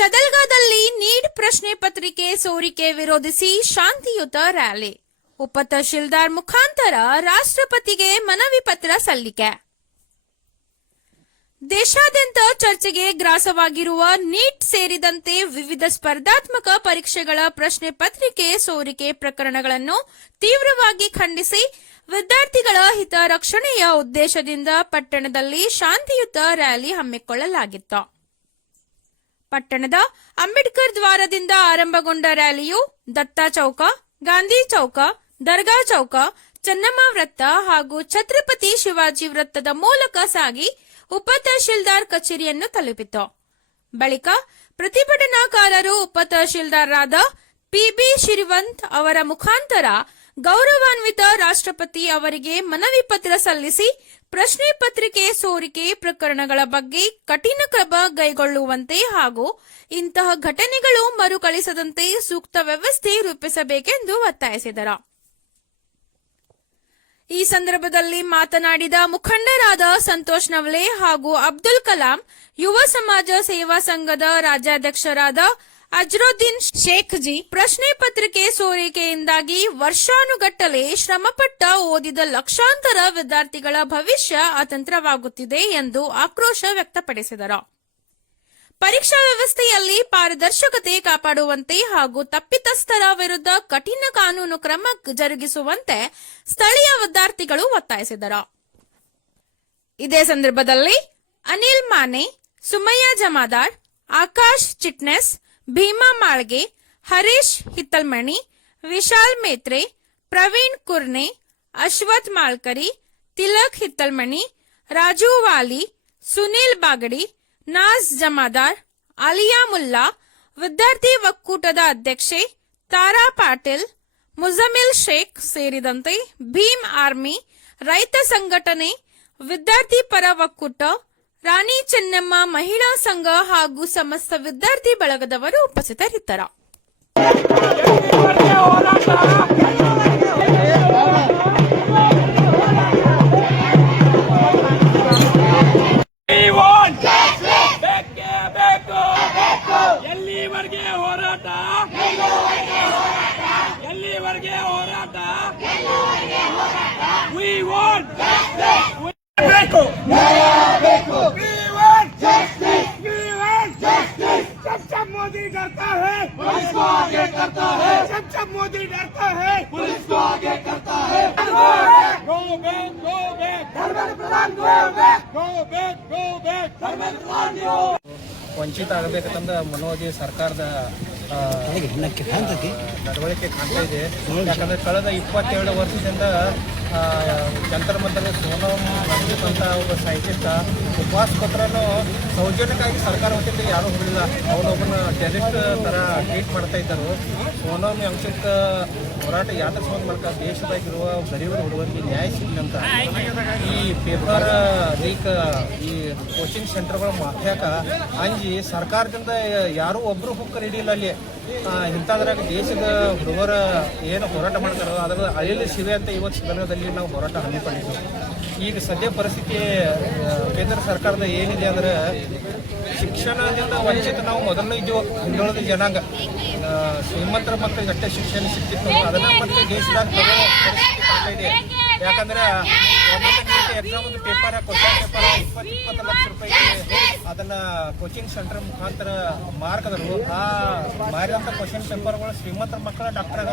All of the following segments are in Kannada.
ಸದಲ್ಗಾದಲ್ಲಿ ನೀಟ್ ಪ್ರಶ್ನೆ ಪತ್ರಿಕೆ ಸೋರಿಕೆ ವಿರೋಧಿಸಿ ಶಾಂತಿಯುತ ರ್ಯಾಲಿ. ಉಪ ತಹಶೀಲ್ದಾರ್ ಮುಖಾಂತರ ರಾಷ್ಟ್ರಪತಿಗೆ ಮನವಿ ಪತ್ರ ಸಲ್ಲಿಕೆ. ದೇಶಾದ್ಯಂತ ಚರ್ಚೆಗೆ ಗ್ರಾಸವಾಗಿರುವ ನೀಟ್ ಸೇರಿದಂತೆ ವಿವಿಧ ಸ್ಪರ್ಧಾತ್ಮಕ ಪರೀಕ್ಷೆಗಳ ಪ್ರಶ್ನೆ ಪತ್ರಿಕೆ ಸೋರಿಕೆ ಪ್ರಕರಣಗಳನ್ನು ತೀವ್ರವಾಗಿ ಖಂಡಿಸಿ ವಿದ್ಯಾರ್ಥಿಗಳ ಹಿತರಕ್ಷಣೆಯ ಉದ್ದೇಶದಿಂದ ಪಟ್ಟಣದಲ್ಲಿ ಶಾಂತಿಯುತ ರ್ಯಾಲಿ ಹಮ್ಮಿಕೊಳ್ಳಲಾಗಿತ್ತು. ಪಟ್ಟಣದ ಅಂಬೇಡ್ಕರ್ ದ್ವಾರದಿಂದ ಆರಂಭಗೊಂಡ ರ್ಯಾಲಿಯು ದತ್ತಾ ಚೌಕ, ಗಾಂಧಿ ಚೌಕ, ದರ್ಗಾ ಚೌಕ, ಚೆನ್ನಮ್ಮ ವೃತ್ತ ಹಾಗೂ ಛತ್ರಪತಿ ಶಿವಾಜಿ ವೃತ್ತದ ಮೂಲಕ ಸಾಗಿ ಉಪ ತಹಶೀಲ್ದಾರ್ ಕಚೇರಿಯನ್ನು ತಲುಪಿತು. ಬಳಿಕ ಪ್ರತಿಭಟನಾಕಾರರು ಉಪ ತಹಶೀಲ್ದಾರರಾದ ಪಿಬಿ ಶಿರಿವಂತ್ ಅವರ ಮುಖಾಂತರ ಗೌರವಾನ್ವಿತ ರಾಷ್ಟ್ರಪತಿ ಅವರಿಗೆ ಮನವಿ ಪತ್ರ ಸಲ್ಲಿಸಿ ಪ್ರಶ್ನೆ ಪತ್ರಿಕೆ ಸೋರಿಕೆ ಪ್ರಕರಣಗಳ ಬಗ್ಗೆ ಕಠಿಣ ಕ್ರಮ ಕೈಗೊಳ್ಳುವಂತೆ ಹಾಗೂ ಇಂತಹ ಘಟನೆಗಳು ಮರುಕಳಿಸದಂತೆ ಸೂಕ್ತ ವ್ಯವಸ್ಥೆ ರೂಪಿಸಬೇಕೆಂದು ಒತ್ತಾಯಿಸಿದರು. ಈ ಸಂದರ್ಭದಲ್ಲಿ ಮಾತನಾಡಿದ ಮುಖಂಡರಾದ ಸಂತೋಷ್ ನವಲೆ ಹಾಗೂ ಅಬ್ದುಲ್ ಕಲಾಂ, ಯುವ ಸಮಾಜ ಸೇವಾ ಸಂಘದ ರಾಜ್ಯಾಧ್ಯಕ್ಷರಾದ ಅಜ್ರುದ್ದೀನ್ ಶೇಖ್ಜಿ, ಪ್ರಶ್ನೆ ಪತ್ರಿಕೆ ಸೋರಿಕೆಯಿಂದಾಗಿ ವರ್ಷಾನುಗಟ್ಟಲೆ ಶ್ರಮಪಟ್ಟ ಓದಿದ ಲಕ್ಷಾಂತರ ವಿದ್ಯಾರ್ಥಿಗಳ ಭವಿಷ್ಯ ಅತಂತ್ರವಾಗುತ್ತಿದೆ ಎಂದು ಆಕ್ರೋಶ ವ್ಯಕ್ತಪಡಿಸಿದರು. ಪರೀಕ್ಷಾ ವ್ಯವಸ್ಥೆಯಲ್ಲಿ ಪಾರದರ್ಶಕತೆ ಕಾಪಾಡುವಂತೆ ಹಾಗೂ ತಪ್ಪಿತಸ್ಥರ ವಿರುದ್ಧ ಕಠಿಣ ಕಾನೂನು ಕ್ರಮ ಜರುಗಿಸುವಂತೆ ಸ್ಥಳೀಯ ವಿದ್ಯಾರ್ಥಿಗಳು ಒತ್ತಾಯಿಸಿದರು. ಇದೇ ಸಂದರ್ಭದಲ್ಲಿ ಅನಿಲ್ ಮಾನೆ, ಸುಮಯ್ಯ ಜಮಾದಾರ್, ಆಕಾಶ್ ಚಿಟ್ನೆಸ್, ಭೀಮಾ ಮಾಳ್ಗೆ, ಹರೀಶ್ ಹಿತ್ತಲ್ಮಣಿ, ವಿಶಾಲ್ ಮೇತ್ರೆ, ಪ್ರವೀಣ್ ಕುರ್ನೆ, ಅಶ್ವಥ್ ಮಾಳ್ಕರಿ, ತಿಲಕ್ ಹಿತ್ತಲ್ಮಣಿ, ರಾಜು ವಾಲಿ, ಸುನೀಲ್ ಬಾಗಡಿ, ನಾಜ್ ಜಮಾದಾರ್, ಆಲಿಯಾ ಮುಲ್ಲಾ, ವಿದ್ಯಾರ್ಥಿ ಒಕ್ಕೂಟದ ಅಧ್ಯಕ್ಷೆ ತಾರಾ ಪಾಟೀಲ್, ಮುಜಮಿಲ್ ಶೇಖ್ ಸೇರಿದಂತೆ ಭೀಮ್ ಆರ್ಮಿ, ರೈತ ಸಂಘಟನೆ, ವಿದ್ಯಾರ್ಥಿ ಪರ ಒಕ್ಕೂಟ, ರಾಣಿ ಚೆನ್ನಮ್ಮ ಮಹಿಳಾ ಸಂಘ ಹಾಗೂ ಸಮಸ್ತ ವಿದ್ಯಾರ್ಥಿ ಬಳಗದವರು ಉಪಸ್ಥಿತರಿದ್ದರು. ಎಲ್ಲಿವರೆಗೆ ಹೋರಾಟ, ಎಲ್ಲಿವರೆಗೆ ಹೋರಾಟ, we want ಬೇಕು, we want justice, we want justice. जब मोदी डरता है पुलिस को आगे करता है, जब मोदी डरता है पुलिस को आगे करता है. Go back, go back, Dharmendra Pradhan go back, go back, go back, Dharmendra Pradhan go. ವಂಚಿತ ಆಗಬೇಕಂತಂದ್ರೆ ಮನೋಜಿ ಸರ್ಕಾರದ ನಡವಳಿಕೆ ಕಾಣ್ತಾ ಇದೆ. ಯಾಕಂದ್ರೆ ಕಳೆದ 22 ವರ್ಷದಿಂದ ಜಂತರ್ ಮಂತರ್ ಸೋನಂ ರಂಜಿತ್ ಅಂತ ಒಬ್ಬ ಸೈಂಟಿಸ್ಟ್ ಉಪವಾಸ ಪತ್ರನು ಸೌಜನ್ಯಕ್ಕಾಗಿ ಸರ್ಕಾರ ವತಿಯಿಂದ ಯಾರೂ ಹೋಗಲಿಲ್ಲ. ಅವನೊಬ್ಬನ ಟೆರರಿಸ್ಟ್ ಥರ ಟ್ರೀಟ್ ಮಾಡ್ತಾ ಇದ್ದರು. ಸೋನಂ ಅಂಶಕ್ಕ ಹೋರಾಟ ಯಾತ್ರೆ ಸಂಬಂಧ ಮೂಲಕ ದೇಶದಾಗಿರುವ ಗರೀಬರ ಹುಡುಗರಿಗೆ ನ್ಯಾಯ ಸಿಗಲಿ ಅಂತ ಈ ಪೇಪರ್ ಲೀಕ್, ಈ ಕೋಚಿಂಗ್ ಸೆಂಟರ್ಗಳ ಮಾಫ್ಯಾಕ ಅಂಜಿ ಸರ್ಕಾರದಿಂದ ಯಾರೂ ಒಬ್ಬರು ಹುಕ್ಕ ಹಿಡಿಯಿಲ್ಲ. ಅಲ್ಲಿ ಇಂಥದ್ರಾಗ ದೇಶದ ಹುಡುಗರ ಏನು ಹೋರಾಟ ಮಾಡ್ತಾರೋ ಅದರ ಅಳಿಲು ಶಿವೆ ಅಂತ ಇವತ್ತು ಸದನದಲ್ಲಿ ನಾವು ಹೋರಾಟ ಹಮ್ಮಿಕೊಂಡಿದ್ದು. ಈಗ ಸದ್ಯ ಪರಿಸ್ಥಿತಿ ಕೇಂದ್ರ ಸರ್ಕಾರದ ಏನಿದೆ ಅಂದರೆ ಶಿಕ್ಷಣದಿಂದ ವಂಚಿತ ನಾವು ಮೊದಲು ಇದ್ದೀವಿ. ಹಿಂದುಳಿದ ಜನಾಂಗ ಶ್ರೀಮಂತರ ಮಕ್ಕಳಿಗೆ ಅಷ್ಟೇ ಶಿಕ್ಷಣ ಸಿಗ್ತಿತ್ತು, ಅದನ್ನ ಮತ್ತೆ ದೇಶದಾಗ ಪರಿಸ್ಥಿತಿ ಕಾಣ್ತಾ ಇದೆ. ಯಾಕಂದ್ರೆ ಎಕ್ಸಾಮ್ ಒಂದು ಪೇಪರ್ ಕ್ವಶನ್ ಪೇಪರ್ 20 ಲಕ್ಷ ರೂಪಾಯಿ ಅದನ್ನ ಕೋಚಿಂಗ್ ಸೆಂಟರ್ ಮುಖಾಂತರ ಮಾರ್ಕದರು. ಆ ಮಾರಿದಂಥ ಕ್ವಶನ್ ಪೇಪರ್ಗಳು ಶ್ರೀಮಂತರ ಮಕ್ಕಳ ಡಾಕ್ಟರ್ ಆಗ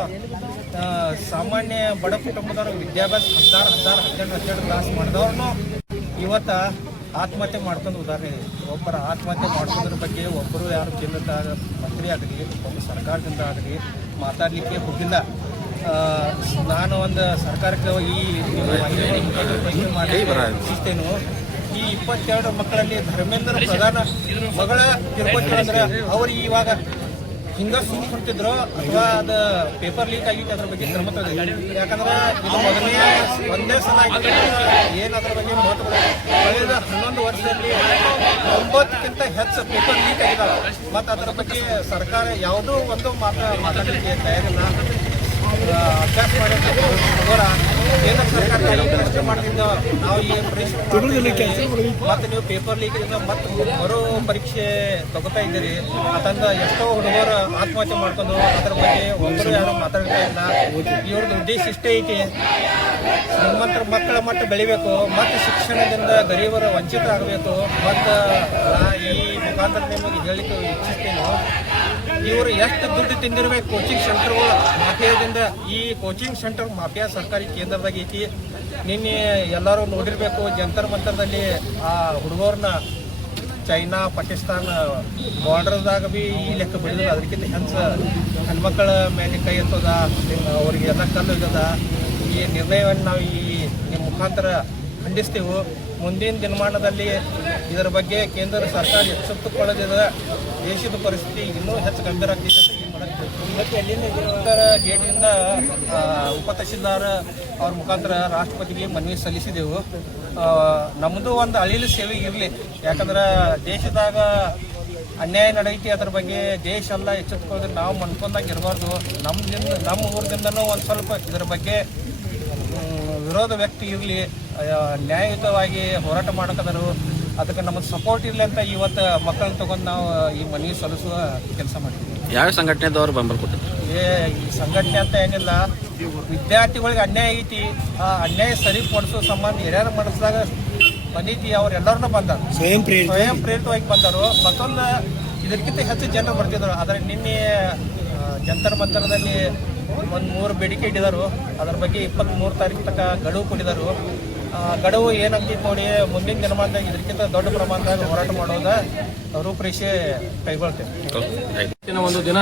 ಸಾಮಾನ್ಯ ಬಡ ಕುಟುಂಬದವ್ರು ವಿದ್ಯಾಭ್ಯಾಸ 12 ಕ್ಲಾಸ್ ಮಾಡಿದವ್ರನ್ನು ಇವತ್ತ ಆತ್ಮಹತ್ಯೆ ಮಾಡ್ಕೊಂಡು ಉದಾಹರಣೆ ಇದೆ. ಒಬ್ಬರ ಆತ್ಮಹತ್ಯೆ ಮಾಡ್ಕೊಳ್ಳೋದ್ರ ಬಗ್ಗೆ ಒಬ್ಬರು ಯಾರು ಕೇಂದ್ರದ ಮಂತ್ರಿ ಆಗಲಿ ಒಬ್ಬ ಸರ್ಕಾರದಿಂದ ಆಗಲಿ ಮಾತಾಡಲಿಕ್ಕೆ ಹೋಗಿಲ್ಲ. ನಾನು ಒಂದು ಸರ್ಕಾರಕ್ಕೆ ಈ ಇಷ್ಟೇನು, ಈ 22 ಮಕ್ಕಳಲ್ಲಿ ಧರ್ಮೇಂದ್ರ ಪ್ರಧಾನ ಮಗಳ ತಿಳ್ಕೊತಿದ್ರೆ ಅವ್ರು ಇವಾಗ ಹಿಂಗ ಸುಮ್ಮನೆ ಕುಂತಿದ್ರು ಅಥವಾ ಅದು ಪೇಪರ್ ಲೀಕ್ ಆಗಿತ್ತು ಅದ್ರ ಬಗ್ಗೆ ಕ್ರಮ ತಗೊಂಡು. ಯಾಕಂದ್ರೆ ಇದು ಒಂದೇ ಸಲ ಏನು ಅದ್ರ ಬಗ್ಗೆ ಮಹತ್ವ ಕಳೆದ 11 ವರ್ಷದಲ್ಲಿ 9ಕ್ಕಿಂತ ಹೆಚ್ಚು ಪೇಪರ್ ಲೀಕ್ ಆಗಿದ್ದಾವೆ. ಮತ್ತು ಅದರ ಬಗ್ಗೆ ಸರ್ಕಾರ ಯಾವುದೋ ಒಂದು ಮಾತಾಡಲಿಕ್ಕೆ ತಯಾರಿಲ್ಲ. ಅಭ್ಯಾಸ ಮಾಡಿದ ಹುಡುಗರ ಕೇಂದ್ರ ಸರ್ಕಾರ ಈ ಪ್ರಶ್ನೆ ಮಾಡ್ತಿದ್ದ ನಾವು ಈ ಪರೀಕ್ಷೆ ಮತ್ತು ನೀವು ಪೇಪರ್ ಲೀಕಿಂದ ಮತ್ತೆ ಬರೋ ಪರೀಕ್ಷೆ ತಗೋತಾ ಇದ್ದೀರಿ ಅದರಿಂದ ಎಷ್ಟೋ ಹುಡುಗರು ಆತ್ಮಹತ್ಯೆ ಮಾಡ್ಕೊಂಡು ಅದ್ರ ಬಗ್ಗೆ ಒಬ್ಬರು ಯಾರು ಮಾತಾಡ್ತಾ ಇಲ್ಲ. ಇವ್ರದ್ದು ಉದ್ದೇಶ ಇಷ್ಟೇ ಐತಿ, ಶ್ರೀಮಂತರ ಮಕ್ಕಳ ಮಟ್ಟ ಬೆಳಿಬೇಕು ಮತ್ತು ಶಿಕ್ಷಣದಿಂದ ಗರೀಬರು ವಂಚಿತ ಆಗಬೇಕು. ಮತ್ತು ಈ ಮುಖಾಂತರ ನಿಮಗೆ ಹೇಳಿಕ್ಕೆ ಇಚ್ಛಿಸ್ತೇನೆ, ಇವರು ಎಷ್ಟು ದುಡ್ಡು ತಿಂದಿರ್ಬೇಕು ಕೋಚಿಂಗ್ ಸೆಂಟರ್ಗಳು ಮಾಫಿಯಾದಿಂದ. ಈ ಕೋಚಿಂಗ್ ಸೆಂಟರ್ ಮಾಫಿಯಾ ಸರ್ಕಾರಿ ಕೇಂದ್ರದಾಗ ಐತಿ. ನಿನ್ನೆ ಎಲ್ಲರೂ ನೋಡಿರ್ಬೇಕು, ಜಂತರ್ ಮಂತರದಲ್ಲಿ ಆ ಹುಡುಗರನ್ನ ಚೈನಾ ಪಾಕಿಸ್ತಾನ ಬಾರ್ಡರ್ದಾಗ ಬಿ ಈ ಲೆಕ್ಕ ಬಿಡಿದ್ರೆ ಅದಕ್ಕಿಂತ ಹೆಣ್ಮಕ್ಕಳ ಮೇಲೆ ಕೈ ಎತ್ತದ, ಅವರಿಗೆ ಎಲ್ಲ ಕಲ್ಲು ಇದ್ದದ. ಈ ನಿರ್ಣಯವನ್ನು ನಾವು ಈ ಮುಖಾಂತರ ಖಂಡಿಸ್ತೇವೆ. ಮುಂದಿನ ದಿನಮಾನದಲ್ಲಿ ಇದರ ಬಗ್ಗೆ ಕೇಂದ್ರ ಸರ್ಕಾರ ಎಚ್ಚೆತ್ತುಕೊಳ್ಳದಿದ್ದ ದೇಶದ ಪರಿಸ್ಥಿತಿ ಇನ್ನೂ ಹೆಚ್ಚು ಗಂಭೀರ ಆಗ್ತಿದೆ. ಇವತ್ತು ಎಲ್ಲಿಂದ ಗೇಟಿಂದ ಉಪ ತಹಶೀಲ್ದಾರ್ ಅವ್ರ ಮುಖಾಂತರ ರಾಷ್ಟ್ರಪತಿಗೆ ಮನವಿ ಸಲ್ಲಿಸಿದೆವು. ನಮ್ಮದು ಒಂದು ಅಳಿಲು ಸೇವೆ ಇರಲಿ, ಯಾಕಂದ್ರೆ ದೇಶದಾಗ ಅನ್ಯಾಯ ನಡೆಯುತ್ತೆ, ಅದ್ರ ಬಗ್ಗೆ ದೇಶ ಎಲ್ಲ ಎಚ್ಚೆತ್ತುಕೊಳ್ಳೋದ್ರೆ ನಾವು ಮನ್ಕೊಂಡಾಗ ಇರಬಾರ್ದು. ನಮ್ಮ ಊರದಿಂದನೂ ಒಂದು ಸ್ವಲ್ಪ ಇದರ ಬಗ್ಗೆ ವಿರೋಧ ವ್ಯಕ್ತಿ ಇರಲಿ, ನ್ಯಾಯಯುತವಾಗಿ ಹೋರಾಟ ಮಾಡೋಕದರು, ಅದಕ್ಕೆ ನಮ್ಮದು ಸಪೋರ್ಟ್ ಇರಲಿ ಅಂತ ಇವತ್ತು ಮಕ್ಕಳನ್ನ ತಗೊಂಡು ನಾವು ಈ ಮನವಿ ಸಲ್ಲಿಸುವ ಕೆಲಸ ಮಾಡಿದ್ದೀವಿ. ಯಾವ ಸಂಘಟನೆದವ್ರು ಬೆಂಬಲ ಕೊಟ್ಟಿದ್ರು? ಈ ಸಂಘಟನೆ ಅಂತ ಏನಿಲ್ಲ, ವಿದ್ಯಾರ್ಥಿಗಳಿಗೆ ಅನ್ಯಾಯ ಐತಿ, ಆ ಅನ್ಯಾಯ ಸರಿಪಡಿಸೋ ಸಂಬಂಧ ಹಿರಿಯರ ಮನಸ್ಸಾಗ ಬಂದೈತಿ. ಅವ್ರೆಲ್ಲರನ್ನೂ ಬಂದರು, ಸ್ವಯಂ ಪ್ರೇರಿತವಾಗಿ ಬಂದರು. ಮತ್ತೊಂದು ಇದಕ್ಕಿಂತ ಹೆಚ್ಚು ಜನರು ಬರ್ತಿದ್ರು. ಆದರೆ ನಿನ್ನೆ ಜಂತರ್ ಮಂತರದಲ್ಲಿ ಒಂದು 3 ಬೇಡಿಕೆ ಇಟ್ಟಿದ್ದಾರೆ. ಅದರ ಬಗ್ಗೆ 23 ತಾರೀಕು ತನಕ ಗಡುವು ಕೊಟ್ಟಿದ್ದಾರೆ. ಗಡುವು ಏನಾಗ್ತಿತ್ತು ನೋಡಿ, ಮುಂದಿನ ದಿನಮಾನದಾಗ ಇದಕ್ಕಿಂತ ದೊಡ್ಡ ಪ್ರಮಾಣದಾಗ ಹೋರಾಟ ಮಾಡೋದ ರೂಪರೇಷೆ ಕೈಗೊಳ್ತೇವೆ. ಇವತ್ತಿನ ಒಂದು ದಿನ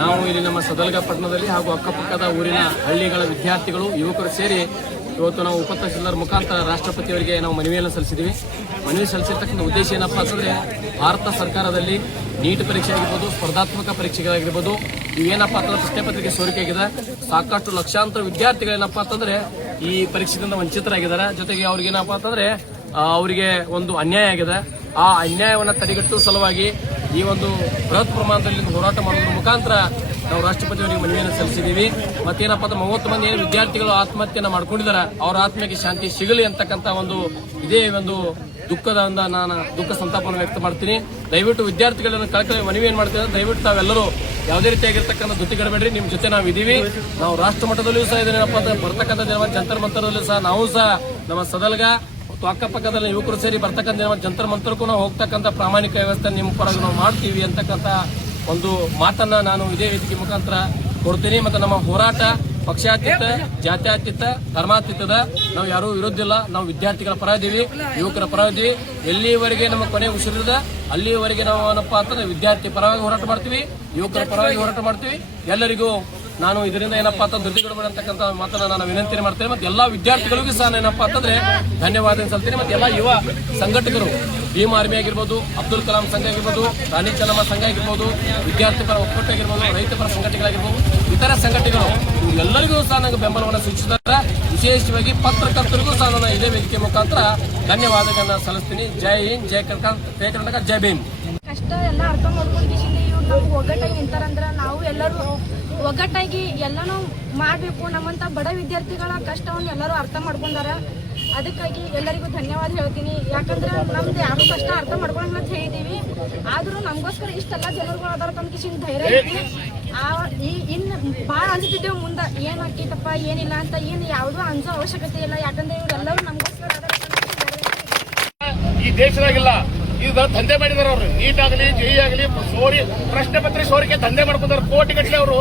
ನಾವು ಇಲ್ಲಿ ನಮ್ಮ ಸದಲಗ ಪಟ್ಟಣದಲ್ಲಿ ಹಾಗೂ ಅಕ್ಕಪಕ್ಕದ ಊರಿನ ಹಳ್ಳಿಗಳ ವಿದ್ಯಾರ್ಥಿಗಳು ಯುವಕರು ಸೇರಿ ಇವತ್ತು ನಾವು ಉಪ ತಹಶೀಲ್ದಾರ್ ಮುಖಾಂತರ ರಾಷ್ಟ್ರಪತಿಯವರಿಗೆ ನಾವು ಮನವಿಯನ್ನು ಸಲ್ಲಿಸಿದ್ದೀವಿ. ಮನವಿ ಸಲ್ಲಿಸಿರ್ತಕ್ಕಂಥ ಉದ್ದೇಶ ಏನಪ್ಪ ಅಂತಂದ್ರೆ, ಭಾರತ ಸರ್ಕಾರದಲ್ಲಿ ನೀಟ್ ಪರೀಕ್ಷೆ ಆಗಿರ್ಬೋದು, ಸ್ಪರ್ಧಾತ್ಮಕ ಪರೀಕ್ಷೆಗಳಾಗಿರ್ಬೋದು, ಇವೇನಪ್ಪ ಅಂತಂದ್ರೆ ಪ್ರಶ್ನೆ ಪತ್ರಿಕೆ ಸೋರಿಕೆ ಆಗಿದೆ. ಸಾಕಷ್ಟು ಲಕ್ಷಾಂತರ ವಿದ್ಯಾರ್ಥಿಗಳೇನಪ್ಪ ಅಂತಂದ್ರೆ ಈ ಪರೀಕ್ಷೆಯಿಂದ ವಂಚಿತರಾಗಿದ್ದಾರೆ. ಜೊತೆಗೆ ಅವ್ರಿಗೇನಪ್ಪ ಅಂತಂದ್ರೆ ಅವರಿಗೆ ಒಂದು ಅನ್ಯಾಯ ಆಗಿದೆ. ಆ ಅನ್ಯಾಯವನ್ನು ತಡೆಗಟ್ಟುವ ಸಲುವಾಗಿ ಈ ಒಂದು ಬೃಹತ್ ಪ್ರಮಾಣದಲ್ಲಿ ಹೋರಾಟ ಮಾಡೋದ್ರ ಮುಖಾಂತರ ನಾವು ರಾಷ್ಟ್ರಪತಿಯವರಿಗೆ ಮನವಿಯನ್ನು ಸಲ್ಲಿಸಿದ್ದೀವಿ. ಮತ್ತೇನಪ್ಪ ಅಂದ್ರೆ 30 ಮಂದಿ ಏನು ವಿದ್ಯಾರ್ಥಿಗಳು ಆತ್ಮಹತ್ಯೆಯನ್ನು ಮಾಡ್ಕೊಂಡಿದ್ದಾರೆ, ಅವರ ಆತ್ಮಕ್ಕೆ ಶಾಂತಿ ಸಿಗಲಿ ಅಂತಕ್ಕಂಥ ಒಂದು ಇದೇ ಒಂದು ದುಃಖದಿಂದ ನಾನು ದುಃಖ ಸಂತಾಪವನ್ನು ವ್ಯಕ್ತ ಮಾಡ್ತೀನಿ. ದಯವಿಟ್ಟು ವಿದ್ಯಾರ್ಥಿಗಳನ್ನು ಕಳಕಳಿ ಮನವಿ ಏನ್ ಮಾಡ್ತೀವಿ, ದಯವಿಟ್ಟು ತಾವೆಲ್ಲರೂ ಯಾವುದೇ ರೀತಿಯಾಗಿರ್ತಕ್ಕಂಥ ಧೃತಿಗಡಬೇಡ್ರಿ. ನಿಮ್ಮ ಜೊತೆ ನಾವು ಇದೀವಿ. ನಾವು ರಾಷ್ಟ್ರ ಮಟ್ಟದಲ್ಲಿಯೂ ಸಹ ಇದೇನಪ್ಪ ಅಂತ ಬರ್ತಕ್ಕಂಥ ಜಂತರ್ ಮಂತರದಲ್ಲೂ ಸಹ ನಾವು ಸಹ ನಮ್ಮ ಸದಲ್ಗ ಮತ್ತು ಅಕ್ಕಪಕ್ಕದಲ್ಲಿ ಯುವಕರು ಸೇರಿ ಬರ್ತಕ್ಕಂಥ ಜಂತರ್ ಮಂತರಕ್ಕೂ ನಾವು ಹೋಗ್ತಕ್ಕಂಥ ಪ್ರಾಮಾಣಿಕ ವ್ಯವಸ್ಥೆ ನಿಮ್ಮ ಪರವಾಗಿ ನಾವು ಮಾಡ್ತೀವಿ ಅಂತಕ್ಕಂಥ ಒಂದು ಮಾತನ್ನ ನಾನು ಇದೇ ವೇದಿಕೆ ಮುಖಾಂತರ ಕೊಡ್ತೀನಿ. ಮತ್ತು ನಮ್ಮ ಹೋರಾಟ ಪಕ್ಷಾತೀತ, ಜಾತ್ಯತೀತ, ಧರ್ಮಾತೀತದ, ನಾವು ಯಾರೂ ವಿರೋಧಿಲ್ಲ. ನಾವು ವಿದ್ಯಾರ್ಥಿಗಳ ಪರ ಇದೀವಿ, ಯುವಕರ ಪರ ಇದೀವಿ. ಎಲ್ಲಿವರೆಗೆ ನಮ್ಮ ಕೊನೆ ಉಸಿರಿದ ಅಲ್ಲಿವರೆಗೆ ನಾವು ಏನಪ್ಪಾ ಅಂತಂದ್ರೆ ವಿದ್ಯಾರ್ಥಿ ಪರವಾಗಿ ಹೋರಾಟ ಮಾಡ್ತೀವಿ, ಯುವಕರ ಪರವಾಗಿ ಹೋರಾಟ ಮಾಡ್ತೀವಿ. ಎಲ್ಲರಿಗೂ ನಾನು ಇದರಿಂದ ಏನಪ್ಪಾ ಅಂತ ಧೃತಿಗಡಬೇಡ ಅಂತಕ್ಕಂಥ ಮಾತನ್ನ ನಾನು ವಿನಂತಿ ಮಾಡ್ತೇನೆ. ಮತ್ತೆ ಎಲ್ಲಾ ವಿದ್ಯಾರ್ಥಿಗಳಿಗೂ ಸಹ ಏನಪ್ಪಾ ಅಂತಂದ್ರೆ ಧನ್ಯವಾದ ಸಲ್ತೀನಿ. ಮತ್ತೆ ಎಲ್ಲ ಯುವ ಸಂಘಟಕರು, ಭೀಮ್ ಆರ್ಮಿ ಆಗಿರ್ಬೋದು, ಅಬ್ದುಲ್ ಕಲಾಂ ಸಂಘ ಆಗಿರ್ಬೋದು, ರಾಣಿ ಚೆನ್ನಮ್ಮ ಸಂಘ ಆಗಿರ್ಬೋದು, ವಿದ್ಯಾರ್ಥಿ ಪರ ಒಕ್ಕೂಟ ಆಗಿರ್ಬೋದು, ರೈತ ಪರ ಸಂಘಟನೆಗಳಾಗಿರ್ಬೋದು, ಇತರ ಸಂಘಟನೆಗಳು ಎಲ್ಲರಿಗೂ ಸಹ ನನಗೆ ಬೆಂಬಲವನ್ನು ಸೂಚಿಸಿದ್ದಾರೆ. ವಿಶೇಷವಾಗಿ ಪತ್ರಕರ್ತರಿಗೂ ಸಹ ನಾನು ಇದೇ ವೇದಿಕೆ ಮುಖಾಂತರ ಧನ್ಯವಾದಗಳನ್ನ ಸಲ್ಲಿಸ್ತೀನಿ. ಜೈ ಹಿಂದ್, ಜೈ ಕರ್ನಾಟಕ, ಜೈ ಭೀಮ್. ಕಷ್ಟ ಎಲ್ಲ ಅರ್ಥ ಮಾಡ್ಕೊಂಡು ಇವ್ರು ನಾವು ಒಗ್ಗಟ್ಟಾಗಿ ನಿಂತಾರಂದ್ರೆ ನಾವು ಎಲ್ಲರೂ ಒಗ್ಗಟ್ಟಾಗಿ ಎಲ್ಲನೂ ಮಾಡಬೇಕು. ನಮ್ಮಂತ ಬಡ ವಿದ್ಯಾರ್ಥಿಗಳ ಕಷ್ಟವನ್ನು ಎಲ್ಲರೂ ಅರ್ಥ ಮಾಡ್ಕೊಂಡಾರ. ಅದಕ್ಕಾಗಿ ಎಲ್ಲರಿಗೂ ಧನ್ಯವಾದ ಹೇಳ್ತೀನಿ. ಯಾಕಂದ್ರೆ ನಮ್ದು ಯಾರು ಕಷ್ಟ ಅರ್ಥ ಮಾಡ್ಕೊಳಂಗ ಅಂತ ಹೇಳಿದೀವಿ. ಆದ್ರೂ ನಮಗೋಸ್ಕರ ಇಷ್ಟೆಲ್ಲ ಜನರುಗಳು ಅದಾರ ತಮ್ಮ ಕಿಶನ್ ಧೈರ್ಯ ಐತಿ. ಇನ್ನು ಭಾಳ ಅಂಜುತ್ತಿದ್ದೇವೆ ಮುಂದೆ ಏನ್ ಹಾಕಿತಪ್ಪ ಏನಿಲ್ಲ ಅಂತ. ಏನು ಯಾವುದೂ ಅಂಜೋ ಅವಶ್ಯಕತೆ ಇಲ್ಲ, ಯಾಕಂದ್ರೆ ಇವರೆಲ್ಲರೂ ನಮಗೋಸ್ಕರ ಈ ದೇಶದಾಗಿಲ್ಲ. ಈಗ ದಂಧೆ ಮಾಡಿದಾರೆ ಅವರು, ನೀಟ್ ಆಗಲಿ, ಜೆಇ ಆಗಲಿ, ಪ್ರಶ್ನೆ ಪತ್ರಿಕೆ ಸೋರಿಕೆ ದಂಧೆ ಮಾಡ್ಕೊಂಡಾರ. ಕೋಟಿಗಟ್ಟಲೆ ಅವರು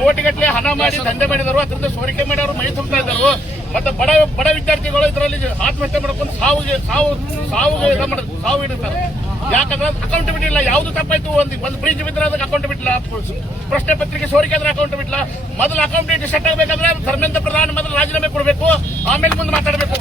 ಕೋಟಿಗಟ್ಟಲೆ ಹಣ ಮಾಡಿ ದಂಧೆ ಮಾಡಿದರು. ಅದರಿಂದ ಸೋರಿಕೆ ಮಾಡಿ ಅವರು ಮೈ ತುಂಬ್ತಾ ಇದ್ದಾರೆ. ಮತ್ತೆ ಬಡ ವಿದ್ಯಾರ್ಥಿಗಳು ಇದರಲ್ಲಿ ಆತ್ಮಹತ್ಯೆ ಮಾಡ್ಕೊಂಡು ಸಾವು ಇಡುತ್ತಾರೆ. ಯಾಕಂದ್ರೆ ಅಕೌಂಟಬಿಲಿಟಿ ಇಲ್ಲ. ಯಾವ್ದು ತಪ್ಪಾಯ್ತು, ಒಂದು ಬ್ರಿಡ್ಜ್ ಬಿದ್ದರೆ ಅದಕ್ಕೆ ಅಕೌಂಟಬಿಲಿಟಿ ಇಲ್ಲ, ಪ್ರಶ್ನೆ ಪತ್ರಿಕೆ ಸೋರಿಕೆ ಆದ್ರೆ ಅಕೌಂಟಬಿಲಿಟಿ ಇಲ್ಲ. ಮೊದಲು ಅಕೌಂಟಬಿಲಿಟಿ ಸೆಟ್ ಆಗಬೇಕಾದ್ರೆ ಧರ್ಮೇಂದ್ರ ಪ್ರಧಾನ್ ಮೊದಲು ರಾಜೀನಾಮೆ ಕೊಡಬೇಕು, ಆಮೇಲೆ ಮುಂದೆ ಮಾತಾಡಬೇಕು.